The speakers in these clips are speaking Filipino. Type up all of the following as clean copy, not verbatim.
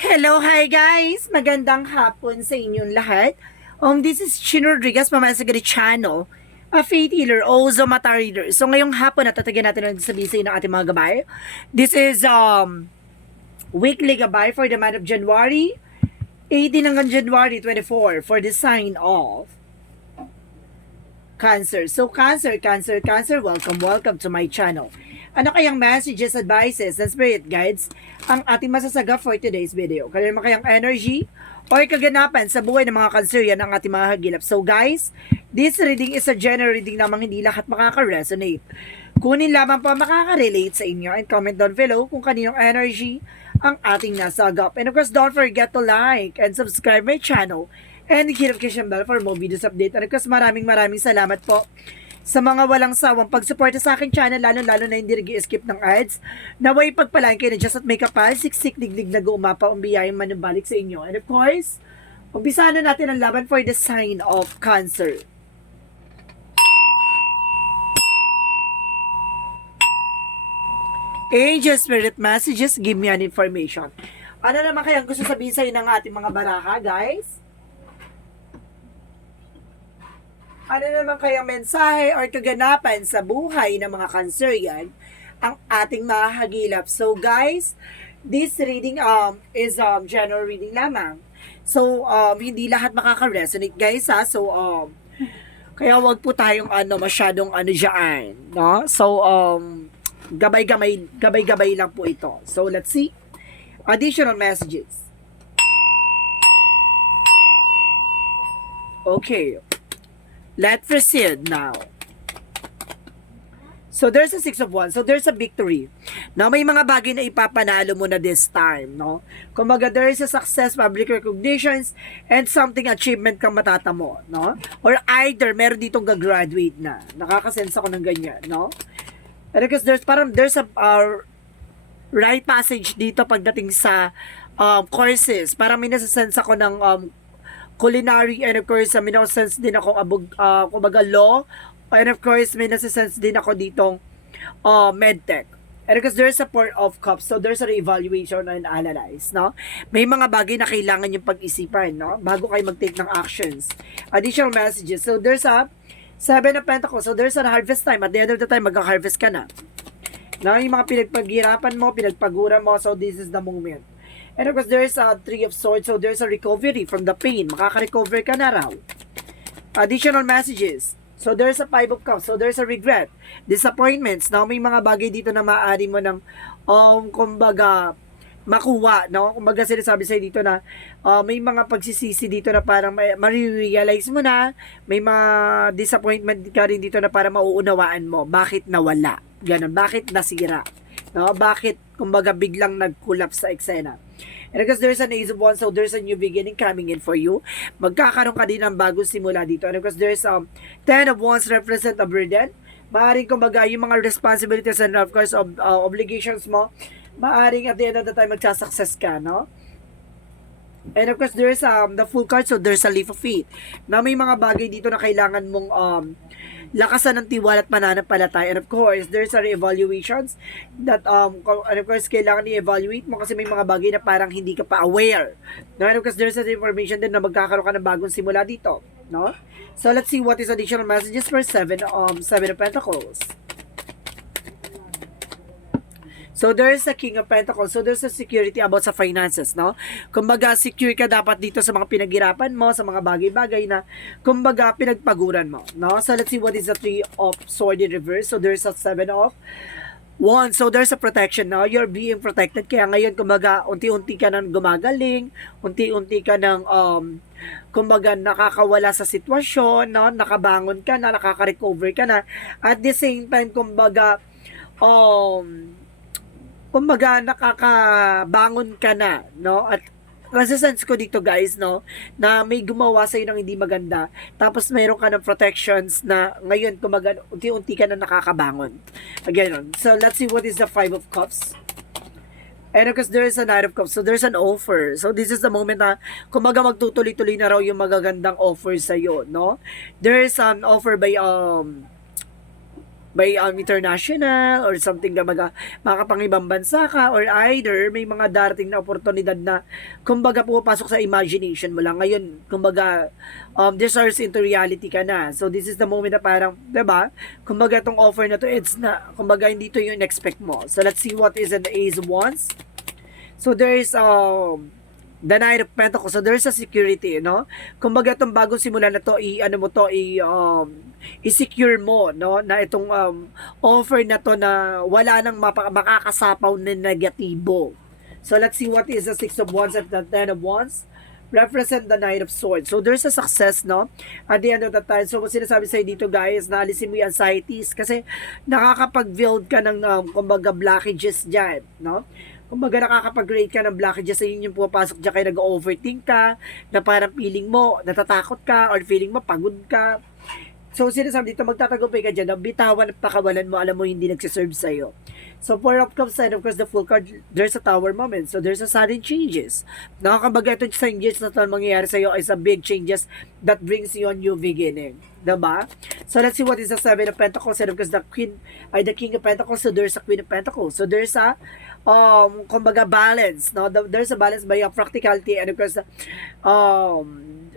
Hello, hi guys! Magandang hapon sa inyong lahat. This is Chin Rodriguez, Mamasagari Channel, a faith healer, also mata reader. So ngayong hapon, natatagyan natin ang sabihin ng ating mga gabay. This is weekly gabay for the month of January 18 hanggang January 24 for the sign of Cancer. So Cancer, welcome to my channel. Ano kayang messages, advices, and spirit guides ang ating masasaga for today's video? Kaya naman kayang energy or kaganapan sa buhay ng mga Cancer, yan ang ating mga hagilap. So guys, this reading is a general reading lamang, hindi lahat makaka-resonate. Kunin lamang po makaka-relate sa inyo and comment down below kung kaninong energy ang ating nasagap. And of course, don't forget to like and subscribe my channel and hit notification bell for more videos update. And of course, maraming salamat po sa mga walang sawang pagsuporta sa aking channel, lalo na hindi nag-skip ng ads. Naway pagpalain kayo na just at may kapal, siksik, digdig na guumapa, umbiyayang manubalik sa inyo. And of course, umpisahan na natin ang laban for the sign of Cancer. Angel Spirit Messages, give me an information. Ano naman kaya gusto sabihin sa inyo ng ating mga baraha, guys? Ano naman kayang mensahe or kaganapan sa buhay ng mga Cancerian ang ating mahagilap? So guys, this reading is general reading lamang. So hindi lahat makaka-resonate guys ha. So kaya wag po tayong masyadong diyan, no? So gabay-gabay lang po ito. So let's see additional messages. Okay. Let's proceed now. So there's a 6 of Wands. So there's a victory. Now may mga bagay na ipapanalo mo na this time, no? Kumbaga there is a success, public recognitions, and something achievement kang matatamo, no? Or either meron ditong gagraduate na. Nakakasense ako ng ganyan, no? Because there's a right passage dito pagdating sa courses. Parang may nasasense ako ng culinary, and of course may nasa-sense din ako kumbaga law, and of course may nasa-sense din ako ditong medtech. And because there's a Four of Cups, so there's a re-evaluation and analyze, no? May mga bagay na kailangan yung pag-isipan, no? Bago kayo mag-take ng actions. Additional messages. So there's a Seven of Pentacles. So there's a harvest time. At the end of the time, mag-harvest ka na. Na yung mga pinagpaghirapan mo, pinagpaguran mo, so this is the moment. And of course, there's a Three of Swords, so there's a recovery from the pain. Makaka-recover ka na raw. Additional messages. So there's a Five of Cups, so there's a regret. Disappointments. Now, may mga bagay dito na maaari mo ng, kumbaga, makuha, no? Kumbaga, sinasabi sa'yo dito na, may mga pagsisisi dito na parang ma-realize mo na, may mga disappointment ka rin dito na parang mauunawaan mo. Bakit nawala? Ganun. Bakit nasira? No? Bakit, kumbaga, biglang nag-collapse sa eksena? And because there's an Ace of Wands, so there's a new beginning coming in for you. Magkakaroon ka din ng bagong simula dito. And because there's Ten of Wands represent a burden. Maaring kumbaga yung mga responsibilities and of course obligations mo, maaring at the end of the time magsasuccess ka, no? And of course there's the Full card, so there's a Leap of Faith. Na may mga bagay dito na kailangan mong lakasan ng tiwala at pananampalataya. And of course, there's a re-evaluations that, and of course, kailangan i-evaluate mo kasi may mga bagay na parang hindi ka pa aware. No? And of course, there's a information din na magkakaroon ka ng bagong simula dito. No? So, let's see what is additional messages for Seven of Pentacles. So, there's a King of Pentacles. So, there's a security about sa finances, no? Kumbaga, secure ka dapat dito sa mga pinaghirapan mo, sa mga bagay-bagay na, kumbaga, pinagpaguran mo, no? So, let's see what is the Three of Swords in reverse. So, there's a Seven of Wands. So, there's a protection, no? You're being protected. Kaya ngayon, kumbaga, unti-unti ka nang gumagaling, unti-unti ka nang, kumbaga, nakakawala sa sitwasyon, no? Nakabangon ka na, nakaka-recover ka na. At the same time, kumbaga, nakakabangon ka na, no? At nasa-sense ko dito guys, no, na may gumawa sa'yo ng hindi maganda, tapos mayroon ka ng protections na ngayon, kumbaga, unti-unti ka na nakakabangon. Again, so let's see what is the Five of Cups. And because there is a Knight of Cups, so there's an offer. So this is the moment na, kumbaga, magtutuloy-tuloy na raw yung magagandang offer sa'yo, no? There is an offer by by international or something na makapangibang bansa ka, or either may mga darating na oportunidad na kumbaga pumapasok sa imagination mo lang. Ngayon, kumbaga deserves into reality ka na. So this is the moment na parang, 'di ba? Kumbaga tong offer na to, it's na, kumbaga hindi to yung expect mo. So let's see what is an Ace of Wands. So there is the Knight of Pentacles. So there's a security, no? Kumbaga itong bagong simula na to, i-secure mo, no? Na itong offer na to na wala nang makakasapaw na negatibo. So let's see what is the Six of Wands and the Ten of Wands. Represent the Knight of Swords. So there's a success, no? At the end of the time. So sinasabi sa'yo dito, guys, na alisin mo yung anxieties kasi nakakapag-build ka ng kumbaga blockages dyan, no? Kumbaga nakakapag-create ka ng blockages, sa yun yung pumapasok dyan kayo, nag-overthink ka, na parang feeling mo, natatakot ka, or feeling mo, pagod ka. So, sinasabi dito, magtatagumpay ka dyan, bitawan at pakawalan mo, alam mo, hindi nagsiserve sa'yo. So, for outcome side, of course, the full card, there's a tower moment. So, there's a sudden changes. Nakakabaga itong changes na ito mangyayari sa'yo is a big changes that brings you a new beginning. Diba? So, let's see what is the Seven of Pentacles, and of course, the King of Pentacles, so there's a Queen of Pentacles. So, there's a kumbaga balance, no? There's a balance by practicality and of course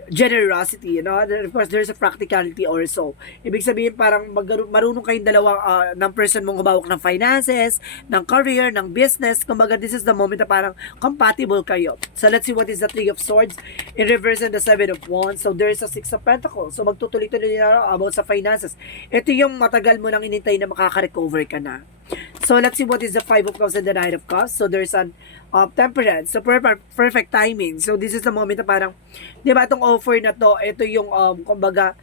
generosity, you know? Of course there's a practicality also. Ibig sabihin parang marunong kayong dalawang ng person mong humawak ng finances, ng career, ng business. Kumbaga this is the moment na parang compatible kayo. So let's see what is the Three of Swords in reverse and the Seven of Wands. So there's a Six of Pentacles. So magtutuloy-tuloy na about sa finances. Ito yung matagal mo nang inintay na makaka-recover ka na. So let's see what is the Five of Cups and the Knight of Cups. So there's an temperance. So perfect timing. So this is the moment na parang, di ba itong offer na to, ito yung kumbaga,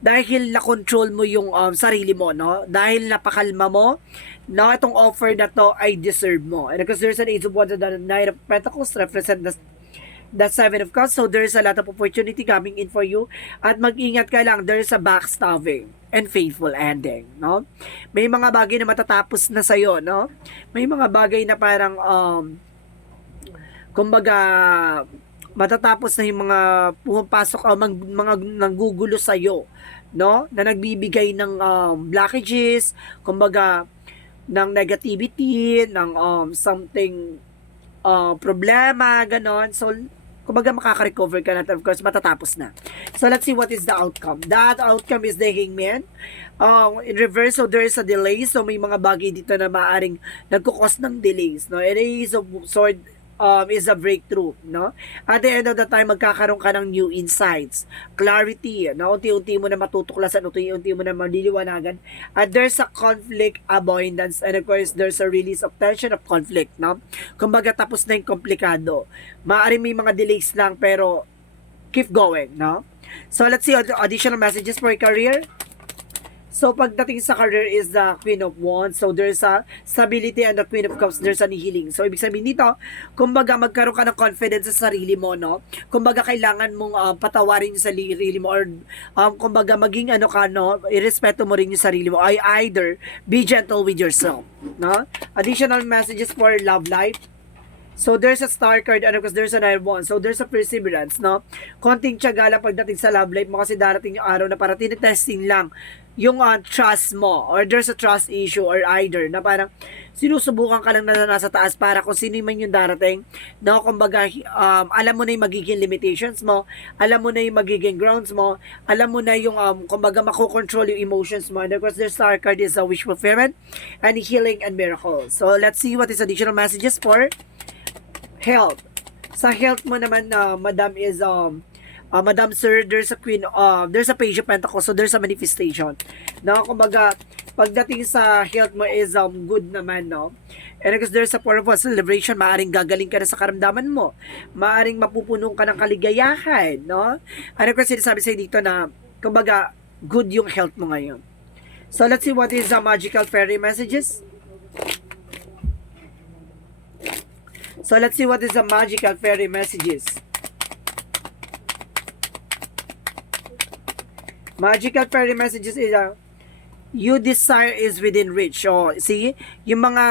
dahil na-control mo yung sarili mo, no? Dahil napakalma mo, no? Itong offer na to ay deserve mo. And because there's an Ace of Wands and the Knight of Pentacles represent the Seven of Cups. So there's a lot of opportunity coming in for you. At mag-ingat ka lang, there's a backstabbing and faithful ending, no? May mga bagay na matatapos na sa'yo, no? May mga bagay na parang, kumbaga, matatapos na yung mga pumapasok, mga nanggugulo sa'yo, no? Na nagbibigay ng blockages, kumbaga, ng negativity, ng something, problema, ganon. So, kumbaga makaka-recover ka na, of course, matatapos na. So, let's see what is the outcome. That outcome is the Hangman. In reverse, so there is a delay. So, may mga bagay dito na maaring nagkukos ng delays. No? And Ace of Sword is a breakthrough, no? At the end of the time, magkakaroon ka ng new insights, clarity, no? Unti-unti mo na matutuklasan, unti-unti mo na maliliwanagan. At there's a conflict avoidance, and of course, there's a release of tension of conflict, no? Kumbaga, tapos na yung komplikado. Maaari may mga delays lang, pero keep going, no? So, let's see additional messages for your career. So, pagdating sa career is the Queen of Wands. So, there's a stability, and the Queen of Cups, there's a healing. So, ibig sabihin dito, kumbaga, magkaroon ka ng confidence sa sarili mo, no? Kumbaga, kailangan mong patawarin yung sarili mo, or kumbaga, maging irespeto mo rin yung sarili mo. Either be gentle with yourself, no? Additional messages for love life. So, there's a star card, and of course, there's a Nine of Wands. So, there's a perseverance, no? Konting tiyaga lang pagdating sa love life mo kasi darating yung araw na para tinetesting lang yung trust mo, or there's a trust issue, or either na parang sinusubukan ka lang na nasa taas para kung sino man yung darating, no? Kumbaga, alam mo na yung magiging limitations mo, alam mo na yung magiging grounds mo, alam mo na yung, kumbaga, makokontrol yung emotions mo. And of course, the star card is a wish fulfillment and healing and miracles. So, let's see what is additional messages for health. Sa health mo naman, madam, is Madam Sir, there's a Queen, there's a Page of Pentacles, so there's a manifestation. No, kumbaga, pagdating sa health mo is good naman, no? And because there's a form of celebration, maaring gagaling ka na sa karamdaman mo. Maaring mapupuno ka ng kaligayahan, no? Ano ko sinasabi sa'yo dito na, kumbaga, good yung health mo ngayon. So, let's see what is the magical fairy messages. So, let's see what is the magical fairy messages. Magical fairy messages is you desire is within reach. So, see, yung mga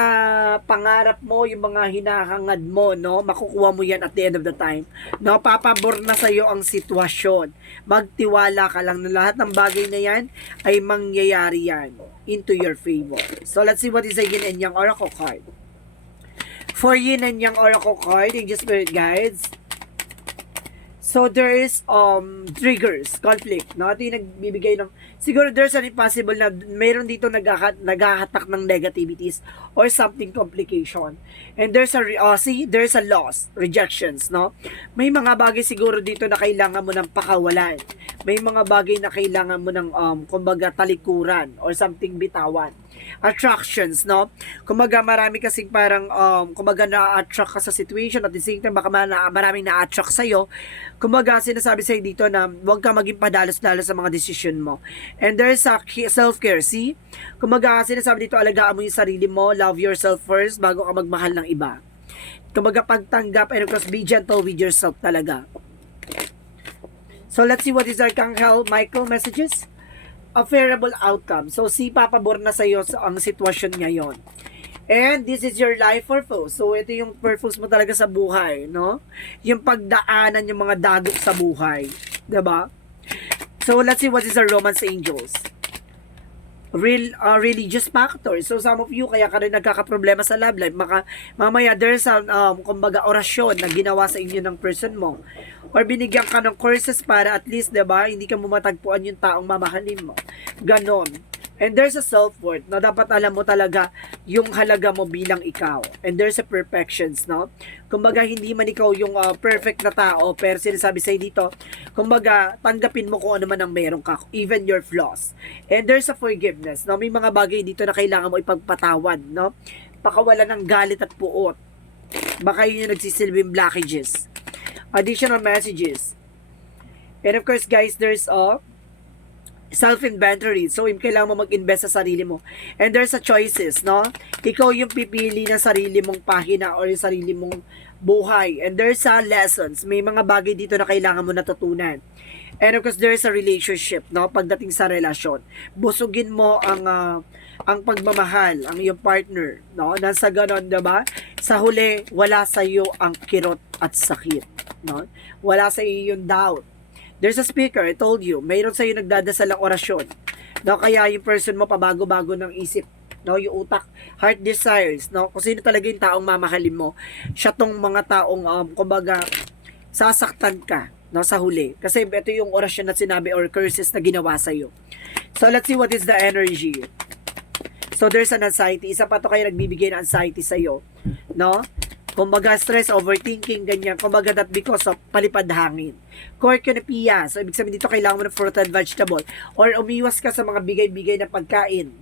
pangarap mo, yung mga hinahangad mo, no, makukuha mo yan at the end of the time. No, papabor na sa'yo ang sitwasyon. Magtiwala ka lang na lahat ng bagay na yan ay mangyayari yan into your favor. So, let's see what is the Yin and Yang Oracle card. For Yin and Yang Oracle card, Angel Spirit Guides, so there is triggers, conflict, no? Ito yung nagbibigay ng, siguro there's an impossible na mayroon dito naghahatak ng negativities or something complication. And there's a there's a loss, rejections, no? May mga bagay siguro dito na kailangan mo ng pakawalan. May mga bagay na kailangan mo ng kumbaga talikuran or something bitawan. Attractions, no? Kumbaga marami kasing parang kumbaga na-attract ka sa situation at the same time baka maraming na-attract sa'yo. Kumbaga sinasabi sa'yo dito na huwag ka maging padalos-dalos sa mga decision mo. And there's a self-care, see? Kumbaga sinasabi dito, alagaan mo yung sarili mo, love yourself first bago ka magmahal ng iba. Kumbaga pagtanggap and of course be gentle with yourself talaga. So let's see what is Archangel Michael messages. A favorable outcome. So, si papabor na sa'yo ang sitwasyon ngayon. And this is your life purpose. So, ito yung purpose mo talaga sa buhay, no? Yung pagdaanan yung mga dagok sa buhay. Diba? So, let's see what is the Romance Angels. Religious factor. So, some of you, kaya ka rin nagkakaproblema sa love life. Mamaya, there's a, kumbaga, orasyon na ginawa sa inyo ng person mo. Or binigyan ka ng courses para at least, diba, hindi ka mamatagpuan yung taong mamahalin mo. Ganon. And there's a self-worth na dapat alam mo talaga yung halaga mo bilang ikaw. And there's a perfections, no? Kumbaga, hindi man ikaw yung perfect na tao, pero sinasabi sa'yo dito, kumbaga, tanggapin mo kung ano man ang meron ka, even your flaws. And there's a forgiveness, no? May mga bagay dito na kailangan mo ipagpatawad, no? Pakawalan ng galit at puot. Baka yun yung nagsisilbing blockages. Additional messages. And of course, guys, there's a self-inventory. So, kailangan mo mag-invest sa sarili mo. And there's a choices, no? Ikaw yung pipili ng sarili mong pahina or yung sarili mong buhay. And there's a lessons. May mga bagay dito na kailangan mo natutunan. And of course, there's a relationship, no? Pagdating sa relasyon. Busugin mo ang pagmamahal, ang iyong partner, no? Nasa ganon, diba? Sa huli, wala sa iyo ang kirot at sakit, no? Wala sa iyo yung doubt. There's a speaker, I told you, mayroon sa iyo nagdadasal ng orasyon, no? Kaya yung person mo pabago-bago ng isip, no? Yung utak, heart desires, no? Kung sino talaga yung taong mamahalin mo, siya tong mga taong, kumbaga, sasaktan ka, no? Sa huli. Kasi ito yung orasyon na sinabi or curses na ginawa sa iyo. So, let's see what is the energy. So, there's an anxiety. Isa pa to kayo nagbibigay ng anxiety sa'yo. No? Kumbaga, stress, overthinking, ganyan. Kumbaga, that because of palipad hangin. Cornucopia. So, ibig sabihin dito, kailangan mo ng fruit and vegetable. Or umiwas ka sa mga bigay-bigay na pagkain.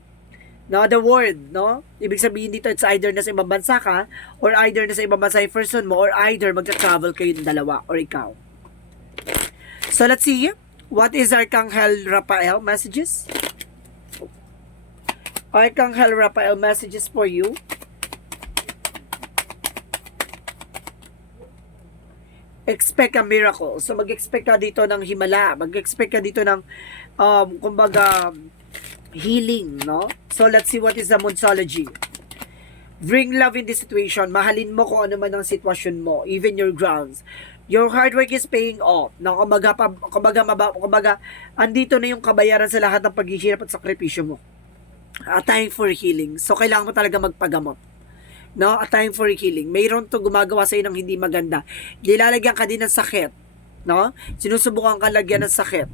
No? The word, no? Ibig sabihin dito, it's either na sa ibang bansa ka, or either na sa ibang bansa yung person mo, or either magta-travel kayo ng dalawa, or ikaw. So, let's see. What is Archangel Raphael messages? Archangel Raphael messages for you. Expect a miracle. So, mag-expect ka dito ng himala. Mag-expect ka dito ng, kumbaga, healing, no? So, let's see what is the Monsology. Bring love in this situation. Mahalin mo kung ano man ang sitwasyon mo, even your grounds. Your hard work is paying off. No? Kumbaga, andito na yung kabayaran sa lahat ng paghihirap at sakripisyo mo. A time for healing. So, kailangan mo talaga magpagamot. No? A time for healing. Mayroon to gumagawa sa'yo ng hindi maganda. Nilalagyan ka din ng sakit. No? Sinusubukan ka lagyan ng sakit.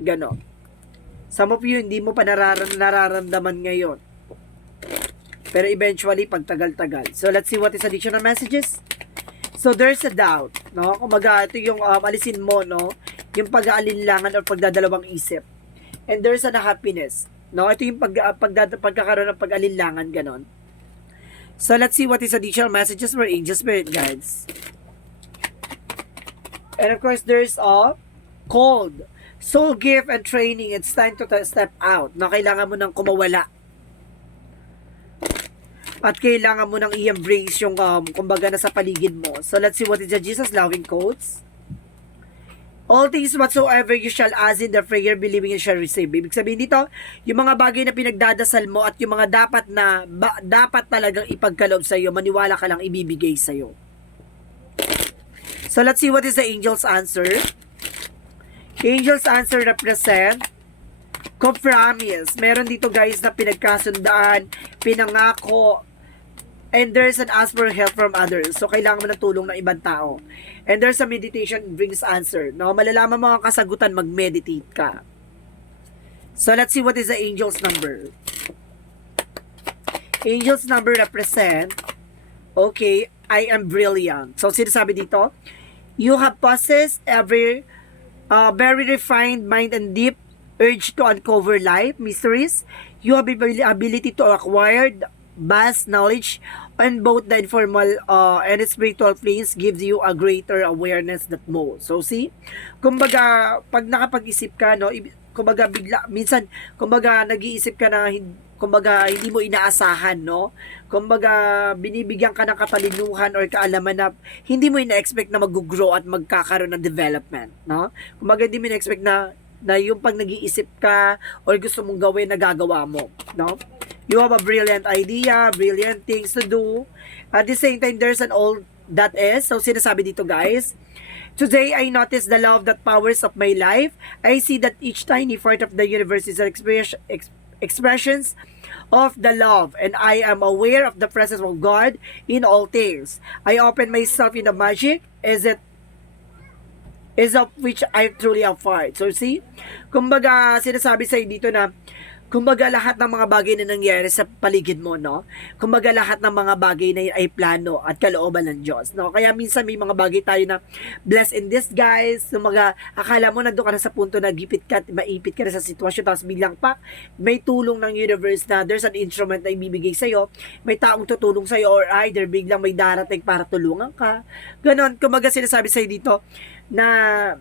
Ganon. Some of you, hindi mo pa nararamdaman ngayon. Pero eventually, pagtagal-tagal. So, let's see what is additional messages. So, there's a doubt. No? Kumaga, ito yung alisin mo, no? Yung pag-aalinlangan or pagdadalawang isip. And there's an happiness. No, ito yung pagkakaroon ng pag-alinlangan, ganon. So, let's see what is additional messages for Angel Spirit Guides. And of course, there's a cold. Soul gift and training. It's time to step out. No, kailangan mo nang kumawala. At kailangan mo nang i-embrace yung, kumbaga, nasa paligid mo. So, let's see what is the Jesus loving quotes. All things whatsoever you shall ask in the prayer, believing you shall receive. Ibig sabihin dito, yung mga bagay na pinagdadasal mo at yung mga dapat talagang ipagkaloob sa iyo, maniwala ka lang ibibigay sa iyo. So let's see what is the angel's answer. Angel's answer represent compromise. Meron dito guys na pinagkasundaan, pinangako, and there's an ask for help from others. So, kailangan mo ng tulong ng ibang tao. And there's a meditation brings answer. No? Malalaman mo ang kasagutan, mag-meditate ka. So, let's see what is the angel's number. Angel's number represent, okay, I am brilliant. So, sinasabi dito, you have possessed every very refined mind and deep urge to uncover life mysteries. You have the ability to acquire vast knowledge on both the informal and spiritual planes, gives you a greater awareness that most. So see, kumbaga pag nakapag-isip ka, no, kumbaga bigla minsan kumbaga nag-iisip ka na kumbaga hindi mo inaasahan, no, kumbaga binibigyan ka ng katalinuhan or kaalaman na hindi mo ina-expect na mag-grow at magkakaroon ng development, no, kumbaga hindi mo ina-expect na yung pag nag-iisip ka or gusto mong gawin, nagagawa mo, no? You have a brilliant idea, brilliant things to do. At the same time, there's an all that is. So, sinasabi dito, guys, today, I notice the love that powers of my life. I see that each tiny part of the universe is an expressions of the love, and I am aware of the presence of God in all things. I open myself in the magic, is of which I truly am part. So, see? Kumbaga, sinasabi sa'yo dito na kumbaga lahat ng mga bagay na nangyari sa paligid mo, no? Kumbaga lahat ng mga bagay na yun ay plano at kalooban ng Diyos, no? Kaya minsan may mga bagay tayo na blessed in disguise, kumbaga akala mo nandun ka na sa punto na maipit ka na sa sitwasyon, tapos biglang may tulong ng universe na there's an instrument na ibibigay sa'yo, may taong tutulong sa'yo, or either biglang may darating para tulungan ka. Ganon, kumbaga sinasabi sa'yo dito na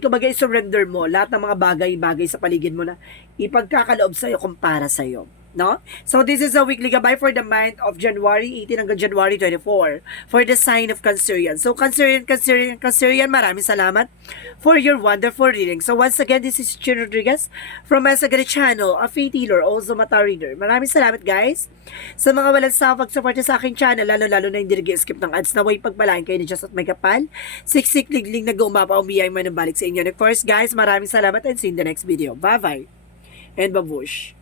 kumbaga i-surrender mo lahat ng mga bagay-bagay sa paligid mo na ipagkakaloob sa'yo kung para sa'yo. No? So, this is a weekly gabay for the month of January 18 hanggang January 24 for the sign of Cancerian. So, Cancerian, maraming salamat for your wonderful reading. So, once again, this is Chin Rodriguez from Masagari Channel, a faith healer, also mata reader. Maraming salamat, guys, sa mga walang sawag pag-support sa aking channel, lalo-lalo na hindi nag-skip ng ads, na way pagpalain kayo ni Diyos at may kapal. Siksik, ligling, nag-umapa, umiyay man ng balik sa inyo. And of course, guys, maraming salamat and see you in the next video. Bye-bye and babush.